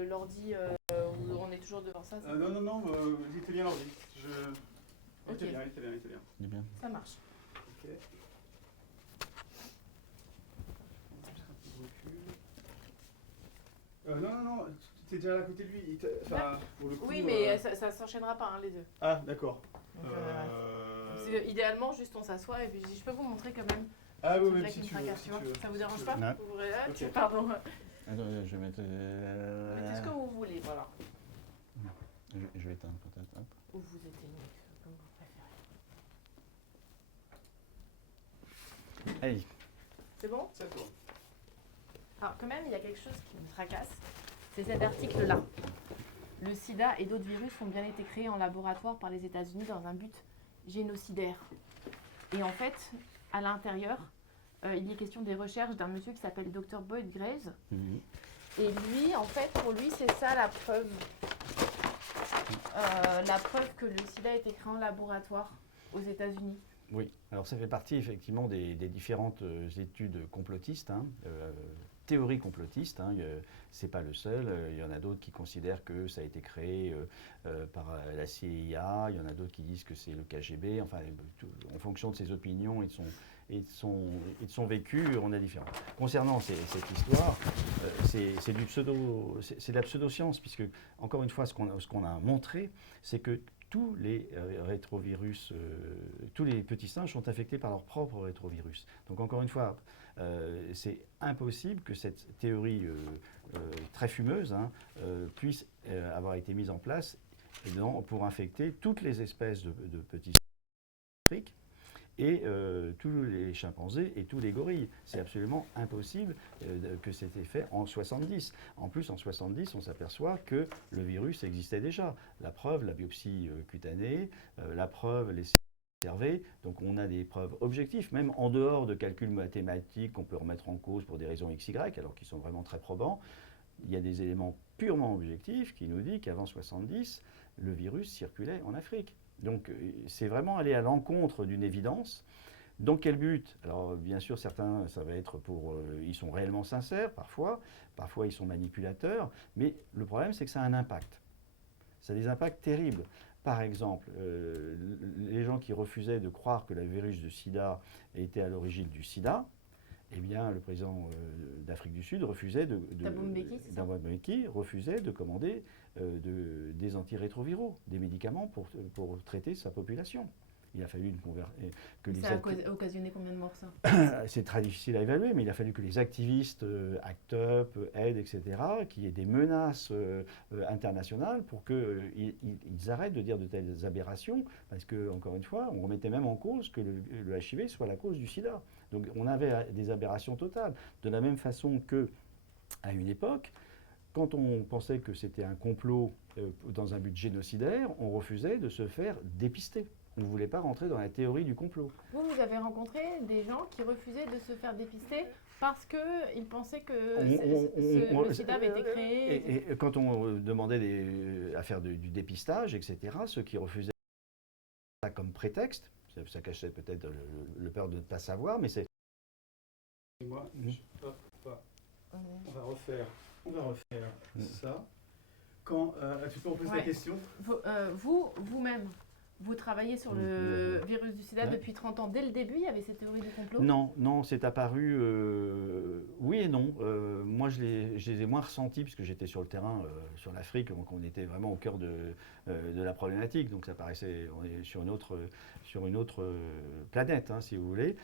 l'ordi, on est toujours devant ça. Non, il était bien l'ordi. Il Ok. était bien. Il est bien. Ça marche. Ok. On va faire un petit recul. Non, t'es déjà à côté de lui. Enfin, pour le coup. Oui, mais ça s'enchaînera pas, hein, les deux. Ah, d'accord. Donc, idéalement, juste on s'assoit et puis je peux vous montrer quand même. Ah oui, Là si qui tu me veux. fracasse, tu vois. Ça vous dérange veux. pas? Non. Vous ouvrez là, Ok. pardon. Attends, je vais mettre. Mettez ce que vous voulez, voilà. Je vais éteindre peut-être. Hop. Ou vous éteignez, comme vous préférez. Hey. C'est bon? C'est à toi. Alors quand même, il y a quelque chose qui me tracasse, c'est cet article-là. Le sida et d'autres virus ont bien été créés en laboratoire par les États-Unis dans un but génocidaire. Et en fait, à l'intérieur, il est question des recherches d'un monsieur qui s'appelle Dr Boyd Graves. Mhm. Et lui, en fait, pour lui, c'est ça la preuve. La preuve que le sida a été créé en laboratoire aux États-Unis. Oui, alors ça fait partie effectivement des différentes études complotistes, théories complotistes. C'est pas le seul. Il y en a d'autres qui considèrent que ça a été créé par la CIA. Il y en a d'autres qui disent que c'est le KGB. Enfin, en fonction de ses opinions et de son vécu, on a différents. Concernant cette histoire, c'est de la pseudoscience, puisque encore une fois, ce qu'on a montré, c'est que tous les rétrovirus, tous les petits singes sont infectés par leur propre rétrovirus. Donc encore une fois, c'est impossible que cette théorie très fumeuse puisse avoir été mise en place pour infecter toutes les espèces de petits singes et tous les chimpanzés et tous les gorilles. C'est absolument impossible que c'était fait en 70. En plus, en 70, on s'aperçoit que le virus existait déjà. La preuve, la biopsie cutanée, la preuve, les observés. Donc on a des preuves objectives, même en dehors de calculs mathématiques qu'on peut remettre en cause pour des raisons XY, alors qu'ils sont vraiment très probants. Il y a des éléments purement objectifs qui nous disent qu'avant 70, le virus circulait en Afrique. Donc c'est vraiment aller à l'encontre d'une évidence. Dans quel but? Alors bien sûr, certains, ça va être pour... ils sont réellement sincères parfois ils sont manipulateurs, mais le problème c'est que ça a un impact. Ça a des impacts terribles. Par exemple, les gens qui refusaient de croire que le virus du sida était à l'origine du sida, eh bien, le président d'Afrique du Sud refusait Thabo Mbeki refusait de commander des antirétroviraux, des médicaments pour traiter sa population. Il a fallu que les Ça a occasionné combien de morts, ça? c'est très difficile à évaluer, mais il a fallu que les activistes, ACT UP, AIDE, etc., qu'il y ait des menaces internationales pour qu'ils arrêtent de dire de telles aberrations, parce que, encore une fois, on remettait même en cause que le HIV soit la cause du sida. Donc on avait des aberrations totales. De la même façon que, à une époque, quand on pensait que c'était un complot dans un but génocidaire, on refusait de se faire dépister. On ne voulait pas rentrer dans la théorie du complot. Vous avez rencontré des gens qui refusaient de se faire dépister parce qu'ils pensaient que le sida avait été créé. Et quand on demandait à faire du dépistage, etc., ceux qui refusaient ça comme prétexte, ça cachait peut-être le peur de ne pas savoir, mais c'est... Et moi, on va refaire ça. Quand tu peux reposer la question? Vous-même, vous travaillez sur le virus du sida depuis 30 ans. Dès le début, il y avait cette théorie du complot? Non, c'est apparu, oui et non. Moi, je les ai moins ressentis, puisque j'étais sur le terrain, sur l'Afrique, donc on était vraiment au cœur de la problématique. Donc ça paraissait, on est sur une autre planète, si vous voulez.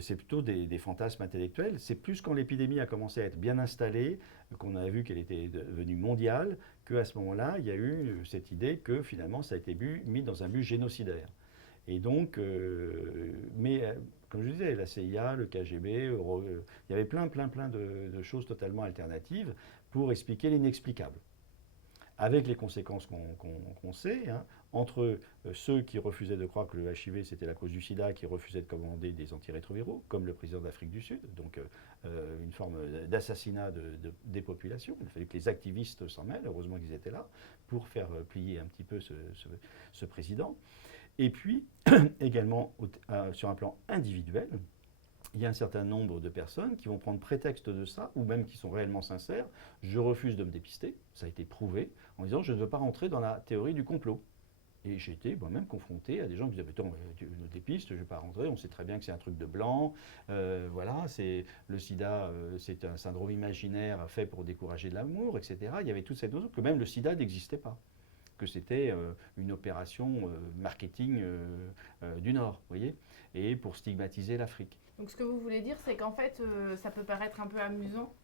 C'est plutôt des fantasmes intellectuels. C'est plus quand l'épidémie a commencé à être bien installée, qu'on a vu qu'elle était devenue mondiale, qu'à ce moment-là, il y a eu cette idée que finalement, ça a été mis dans un but génocidaire. Et donc, comme je disais, la CIA, le KGB, il y avait plein de choses totalement alternatives pour expliquer l'inexplicable. Avec les conséquences qu'on sait, entre ceux qui refusaient de croire que le HIV c'était la cause du sida, qui refusaient de commander des antirétroviraux, comme le président d'Afrique du Sud, donc une forme d'assassinat des populations. Il fallait que les activistes s'en mêlent, heureusement qu'ils étaient là, pour faire plier un petit peu ce président. Et puis, également, sur un plan individuel, il y a un certain nombre de personnes qui vont prendre prétexte de ça, ou même qui sont réellement sincères. Je refuse de me dépister, ça a été prouvé, en disant je ne veux pas rentrer dans la théorie du complot. Et j'ai été moi-même confronté à des gens qui disaient attends, tu me dépistes, je ne vais pas rentrer, on sait très bien que c'est un truc de blanc, voilà, le sida, c'est un syndrome imaginaire fait pour décourager de l'amour, etc. Il y avait toute cette notion que même le sida n'existait pas, que c'était une opération marketing du Nord, vous voyez, et pour stigmatiser l'Afrique. Donc ce que vous voulez dire, c'est qu'en fait, ça peut paraître un peu amusant.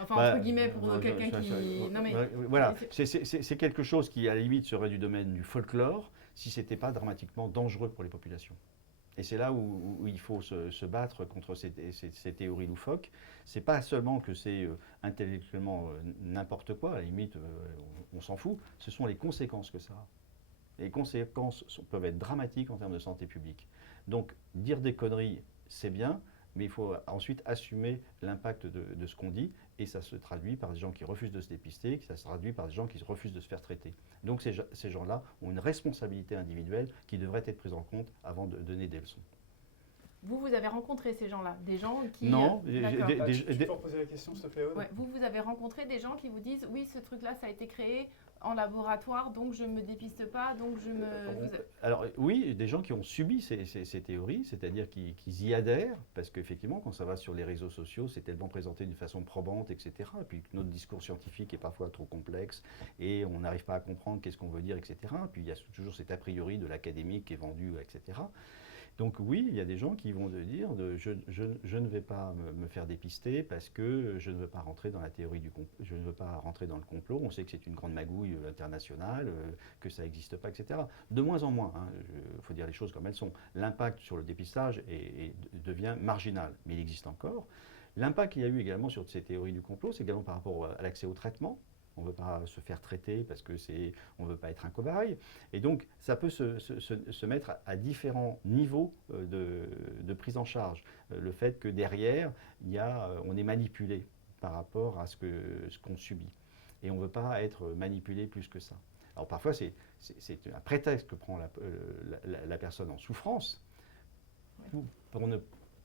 Enfin, Bah, entre guillemets, pour quelqu'un qui... Non, mais... Voilà, c'est quelque chose qui, à la limite, serait du domaine du folklore, si ce n'était pas dramatiquement dangereux pour les populations. Et c'est là où il faut se battre contre ces théories loufoques. Ce n'est pas seulement que c'est intellectuellement n'importe quoi, à la limite, on s'en fout, ce sont les conséquences que ça a. Les conséquences peuvent être dramatiques en termes de santé publique. Donc, dire des conneries, c'est bien, mais il faut ensuite assumer l'impact de ce qu'on dit, et ça se traduit par des gens qui refusent de se dépister, ça se traduit par des gens qui refusent de se faire traiter. Donc ces gens-là ont une responsabilité individuelle qui devrait être prise en compte avant de donner des leçons. Vous avez rencontré ces gens-là, des gens qui... Non, Tu peux reposer la question, s'il te plaît, Aude? Ouais, vous avez rencontré des gens qui vous disent oui, ce truc-là, ça a été créé en laboratoire, donc je ne me dépiste pas, donc je me... Alors oui, des gens qui ont subi ces théories, c'est-à-dire qui y adhèrent, parce qu'effectivement, quand ça va sur les réseaux sociaux, c'est tellement présenté d'une façon probante, etc. Et puis notre discours scientifique est parfois trop complexe, et on n'arrive pas à comprendre qu'est-ce qu'on veut dire, etc. Puis il y a toujours cet a priori de l'académique qui est vendu, etc. Donc oui, il y a des gens qui vont dire je ne vais pas me faire dépister parce que je ne veux pas rentrer dans la théorie du complot, je ne veux pas rentrer dans le complot, on sait que c'est une grande magouille internationale, que ça n'existe pas, etc. De moins en moins, il faut dire les choses comme elles sont. L'impact sur le dépistage devient marginal, mais il existe encore. L'impact qu'il y a eu également sur ces théories du complot, c'est également par rapport à l'accès au traitement. On ne veut pas se faire traiter parce que on ne veut pas être un cobaye. Et donc, ça peut se mettre à différents niveaux de prise en charge. Le fait que derrière, on est manipulé par rapport à ce qu'on subit. Et on ne veut pas être manipulé plus que ça. Alors parfois, c'est un prétexte que prend la personne en souffrance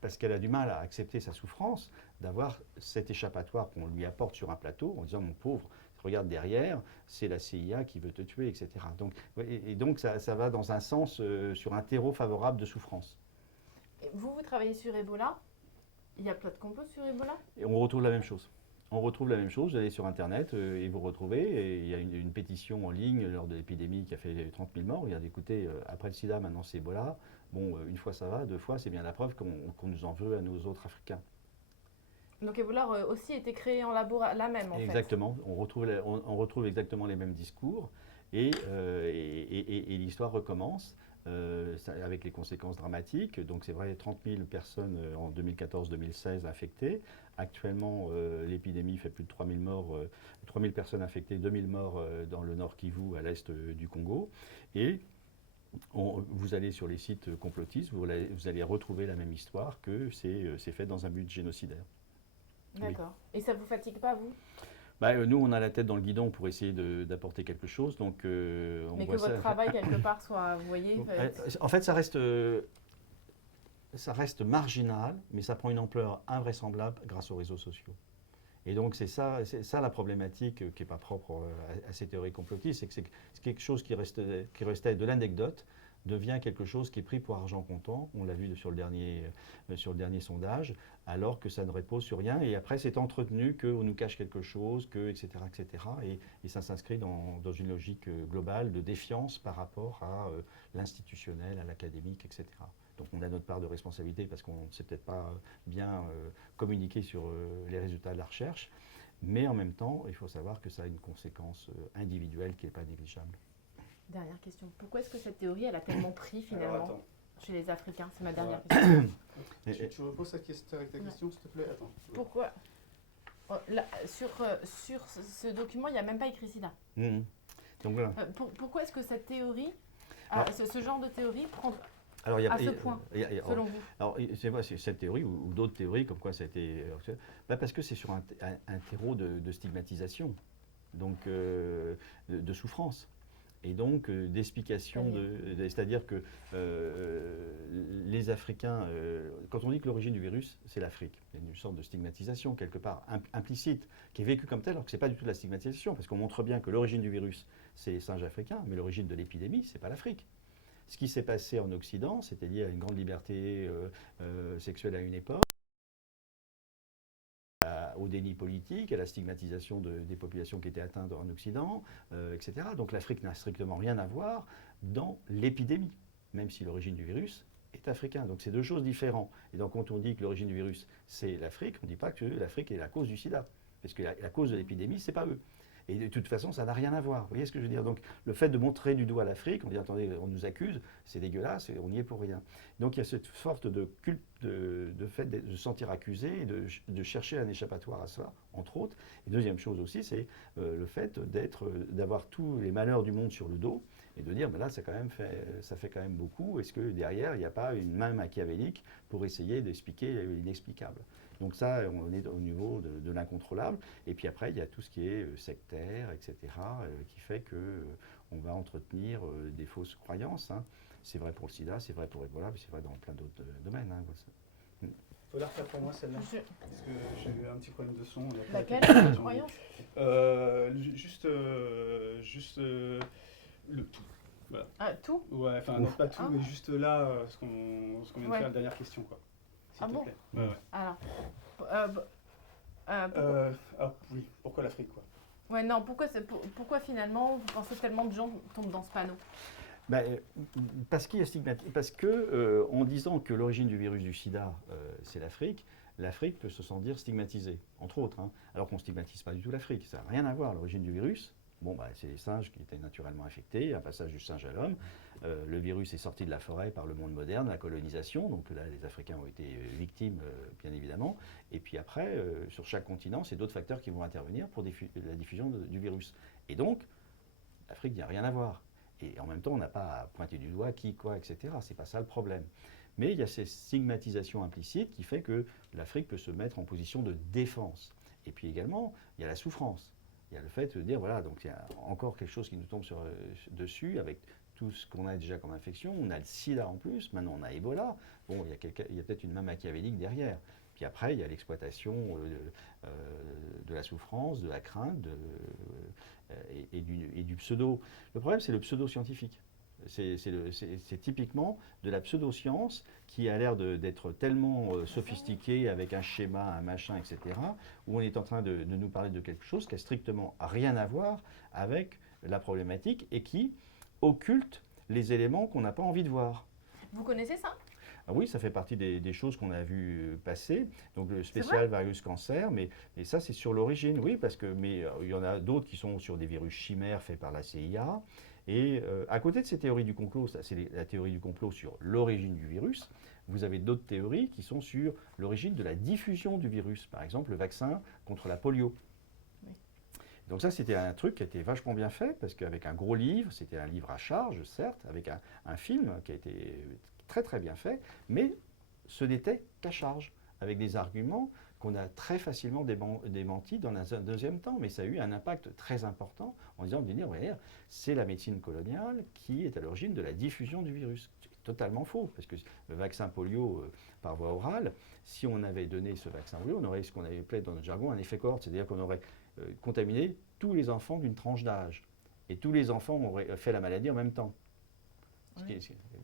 parce qu'elle a du mal à accepter sa souffrance, d'avoir cet échappatoire qu'on lui apporte sur un plateau en disant « mon pauvre, regarde derrière, c'est la CIA qui veut te tuer, etc. » Donc ça va dans un sens, sur un terreau favorable de souffrance. Et vous travaillez sur Ebola. Il y a plein de complot sur Ebola. Et on retrouve la même chose. On retrouve la même chose, vous allez sur Internet et vous retrouvez, et il y a une pétition en ligne lors de l'épidémie qui a fait 30 000 morts. Regardez, écoutez, après le sida, maintenant c'est Ebola. Bon, une fois ça va, deux fois c'est bien la preuve qu'on nous en veut à nos autres Africains. Donc Ebola aussi été créé en labo, la même en fait. Exactement, on retrouve exactement les mêmes discours et l'histoire recommence avec les conséquences dramatiques. Donc c'est vrai, 30 000 personnes en 2014-2016 infectées. Actuellement, l'épidémie fait plus de 3 000 morts, 3 000 personnes infectées, 2 000 morts dans le nord Kivu, à l'est du Congo. Et vous allez sur les sites complotistes, vous allez retrouver la même histoire que c'est fait dans un but génocidaire. D'accord. Oui. Et ça ne vous fatigue pas, vous? Nous, on a la tête dans le guidon pour essayer d'apporter quelque chose. Donc, mais que votre travail, quelque part, soit, vous voyez... En fait, ça reste marginal, mais ça prend une ampleur invraisemblable grâce aux réseaux sociaux. Et donc, c'est ça la problématique qui n'est pas propre à ces théories complotistes, c'est que c'est quelque chose qui restait de l'anecdote, devient quelque chose qui est pris pour argent comptant, on l'a vu sur le dernier sondage, alors que ça ne repose sur rien, et après c'est entretenu qu'on nous cache quelque chose, etc. Et ça s'inscrit dans une logique globale de défiance par rapport à l'institutionnel, à l'académique, etc. Donc on a notre part de responsabilité parce qu'on ne sait peut-être pas bien communiquer sur les résultats de la recherche, mais en même temps, il faut savoir que ça a une conséquence individuelle qui n'est pas négligeable. Dernière question. Pourquoi est-ce que cette théorie, elle a tellement pris finalement chez les Africains? C'est ma dernière question. Tu reposes ta question, s'il te plaît? Attends. Pourquoi sur ce document, il n'y a même pas écrit sida. Donc, voilà. Pourquoi est-ce que cette théorie, ce genre de théorie prend à ce point, selon vous? Alors, c'est cette théorie ou d'autres théories, comme quoi ça a été... parce que c'est sur un terreau de stigmatisation, donc de souffrance. et donc d'explication, c'est-à-dire que les Africains, quand on dit que l'origine du virus, c'est l'Afrique, il y a une sorte de stigmatisation quelque part implicite, qui est vécue comme telle, alors que ce n'est pas du tout de la stigmatisation, parce qu'on montre bien que l'origine du virus, c'est les singes africains, mais l'origine de l'épidémie, ce n'est pas l'Afrique. Ce qui s'est passé en Occident, c'était lié à une grande liberté sexuelle à une époque, au déni politique, à la stigmatisation des populations qui étaient atteintes en Occident, etc. Donc l'Afrique n'a strictement rien à voir dans l'épidémie, même si l'origine du virus est africaine. Donc c'est deux choses différentes. Et donc quand on dit que l'origine du virus, c'est l'Afrique, on ne dit pas que l'Afrique est la cause du sida, parce que la cause de l'épidémie, ce n'est pas eux. Et de toute façon, ça n'a rien à voir. Vous voyez ce que je veux dire? Donc, le fait de montrer du doigt l'Afrique, on dit attendez, on nous accuse, c'est dégueulasse, on n'y est pour rien. Donc, il y a cette sorte de culte de fait de se sentir accusé et de chercher un échappatoire à ça, entre autres. Et deuxième chose aussi, c'est le fait d'avoir tous les malheurs du monde sur le dos et de dire ben là, ça fait quand même beaucoup. Est-ce que derrière, il n'y a pas une main machiavélique pour essayer d'expliquer l'inexplicable? Donc ça, on est au niveau de l'incontrôlable. Et puis après, il y a tout ce qui est sectaire, etc., qui fait qu'on va entretenir des fausses croyances. Hein. C'est vrai pour le sida, c'est vrai pour Ebola, mais c'est vrai dans plein d'autres domaines. Hein. Il faut la refaire pour moi celle-là, parce que j'ai eu un petit problème de son. Laquelle croyance? Juste le tout. Voilà. Ah, tout? Ouais, enfin non pas tout, mais juste là, ce qu'on vient de faire, la dernière question, quoi. Ah bon? Ouais. Alors, oui, pourquoi l'Afrique, quoi? Ouais, non, pourquoi finalement vous pensez tellement de gens tombent dans ce panneau? Parce qu'il y a stigmatisé. Parce que, en disant que l'origine du virus du sida, c'est l'Afrique peut se sentir stigmatisée, entre autres. Hein, alors qu'on ne stigmatise pas du tout l'Afrique. Ça n'a rien à voir, l'origine du virus. Bon, c'est les singes qui étaient naturellement infectés, un passage du singe à l'homme. Le virus est sorti de la forêt par le monde moderne, la colonisation. Donc là, les Africains ont été victimes, bien évidemment. Et puis après, sur chaque continent, c'est d'autres facteurs qui vont intervenir pour la diffusion du virus. Et donc, l'Afrique n'y a rien à voir. Et en même temps, on n'a pas à pointer du doigt qui, quoi, etc. C'est pas ça le problème. Mais il y a cette stigmatisation implicite qui fait que l'Afrique peut se mettre en position de défense. Et puis également, il y a la souffrance. Il y a le fait de dire, voilà, donc il y a encore quelque chose qui nous tombe dessus avec tout ce qu'on a déjà comme infection. On a le sida en plus, maintenant on a Ebola. Bon, il y a peut-être une main machiavélique derrière. Puis après, il y a l'exploitation de la souffrance, de la crainte et du pseudo. Le problème, c'est le pseudo-scientifique. C'est typiquement de la pseudo-science qui a l'air d'être tellement sophistiquée avec un schéma, un machin, etc., où on est en train de nous parler de quelque chose qui n'a strictement rien à voir avec la problématique et qui occulte les éléments qu'on n'a pas envie de voir. Vous connaissez ça? Ah oui, ça fait partie des choses qu'on a vues passer. Donc le spécial virus cancer, mais ça c'est sur l'origine, oui, parce que il y en a d'autres qui sont sur des virus chimères faits par la CIA. Et à côté de ces théories du complot, ça c'est la théorie du complot sur l'origine du virus, vous avez d'autres théories qui sont sur l'origine de la diffusion du virus. Par exemple, le vaccin contre la polio. Oui. Donc ça, c'était un truc qui a été vachement bien fait, parce qu'avec un gros livre, c'était un livre à charge, certes, avec un film qui a été très très bien fait, mais ce n'était qu'à charge, avec des arguments qu'on a très facilement démentis dans un deuxième temps, mais ça a eu un impact très important en disant, ouais, c'est la médecine coloniale qui est à l'origine de la diffusion du virus. C'est totalement faux, parce que le vaccin polio par voie orale, si on avait donné ce vaccin polio, on aurait ce qu'on avait appelé dans notre jargon un effet cohorte, c'est-à-dire qu'on aurait contaminé tous les enfants d'une tranche d'âge, et tous les enfants auraient fait la maladie en même temps.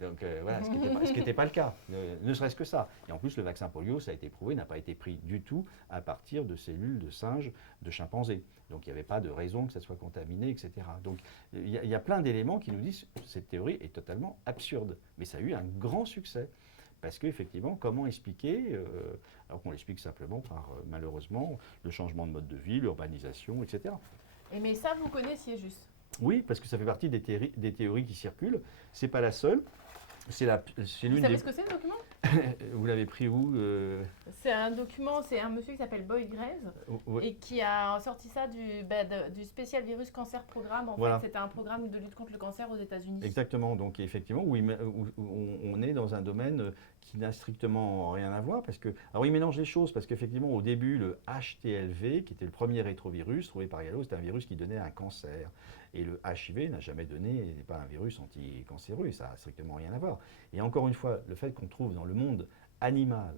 Donc voilà, ce qui n'était pas le cas, ne serait-ce que ça. Et en plus, le vaccin polio, ça a été prouvé, n'a pas été pris du tout à partir de cellules de singes, de chimpanzés. Donc il n'y avait pas de raison que ça soit contaminé, etc. Donc il y a plein d'éléments qui nous disent que cette théorie est totalement absurde. Mais ça a eu un grand succès. Parce qu'effectivement, comment expliquer, alors qu'on l'explique simplement par, malheureusement, le changement de mode de vie, l'urbanisation, etc. Mais ça, vous connaissiez juste? Oui, parce que ça fait partie des théories qui circulent. Ce n'est pas la seule. C'est l'une. Vous savez ce que c'est le document? Vous l'avez pris où C'est un document, c'est un monsieur qui s'appelle Boyd Graves et qui a sorti ça du spécial virus cancer programme. En fait, c'était un programme de lutte contre le cancer aux États-Unis. Exactement. Donc effectivement, où on est dans un domaine qui n'a strictement rien à voir, parce que, alors ils mélangent les choses, parce qu'effectivement au début le HTLV, qui était le premier rétrovirus trouvé par Gallo, c'était un virus qui donnait un cancer, et le HIV n'a jamais donné, n'est pas un virus anticancéreux, ça n'a strictement rien à voir. Et encore une fois, le fait qu'on trouve dans le monde animal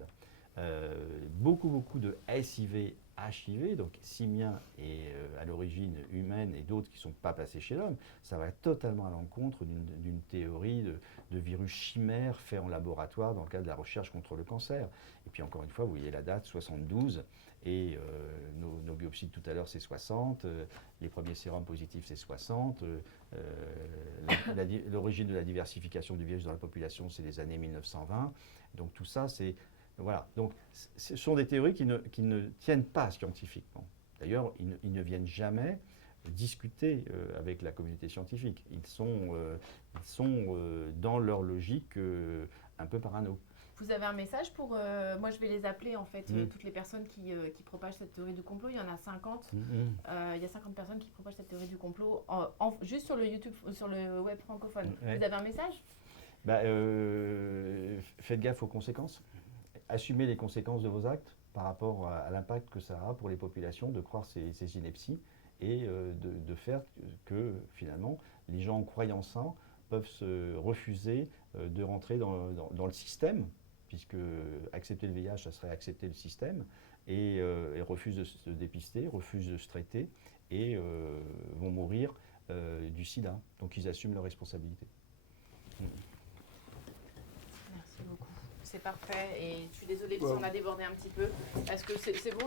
beaucoup de SIV, HIV, donc simiens et à l'origine humaine et d'autres qui ne sont pas passés chez l'homme, ça va totalement à l'encontre d'une théorie de virus chimère fait en laboratoire dans le cadre de la recherche contre le cancer. Et puis encore une fois, vous voyez la date, 72, et nos biopsies de tout à l'heure, c'est 60, les premiers sérums positifs, c'est 60, l'origine de la diversification du virus dans la population, c'est les années 1920. Donc tout ça, c'est... Voilà, donc ce sont des théories qui ne tiennent pas scientifiquement. D'ailleurs, ils ne viennent jamais discuter avec la communauté scientifique. Ils sont dans leur logique un peu parano. Vous avez un message pour... moi, je vais les appeler, en fait, toutes les personnes qui propagent cette théorie du complot. Il y en a 50. Il y a 50 personnes qui propagent cette théorie du complot juste sur le YouTube, sur le web francophone. Vous avez un message? Faites gaffe aux conséquences. Assumez les conséquences de vos actes par rapport à l'impact que ça a pour les populations de croire ces inepties et de faire que finalement les gens croyant ça peuvent se refuser de rentrer dans le système, puisque accepter le VIH, ça serait accepter le système, et refusent de se dépister, refusent de se traiter et vont mourir du sida. Donc ils assument leurs responsabilités. Merci beaucoup. C'est parfait et je suis désolée parce qu'on a débordé un petit peu. Est-ce que c'est bon?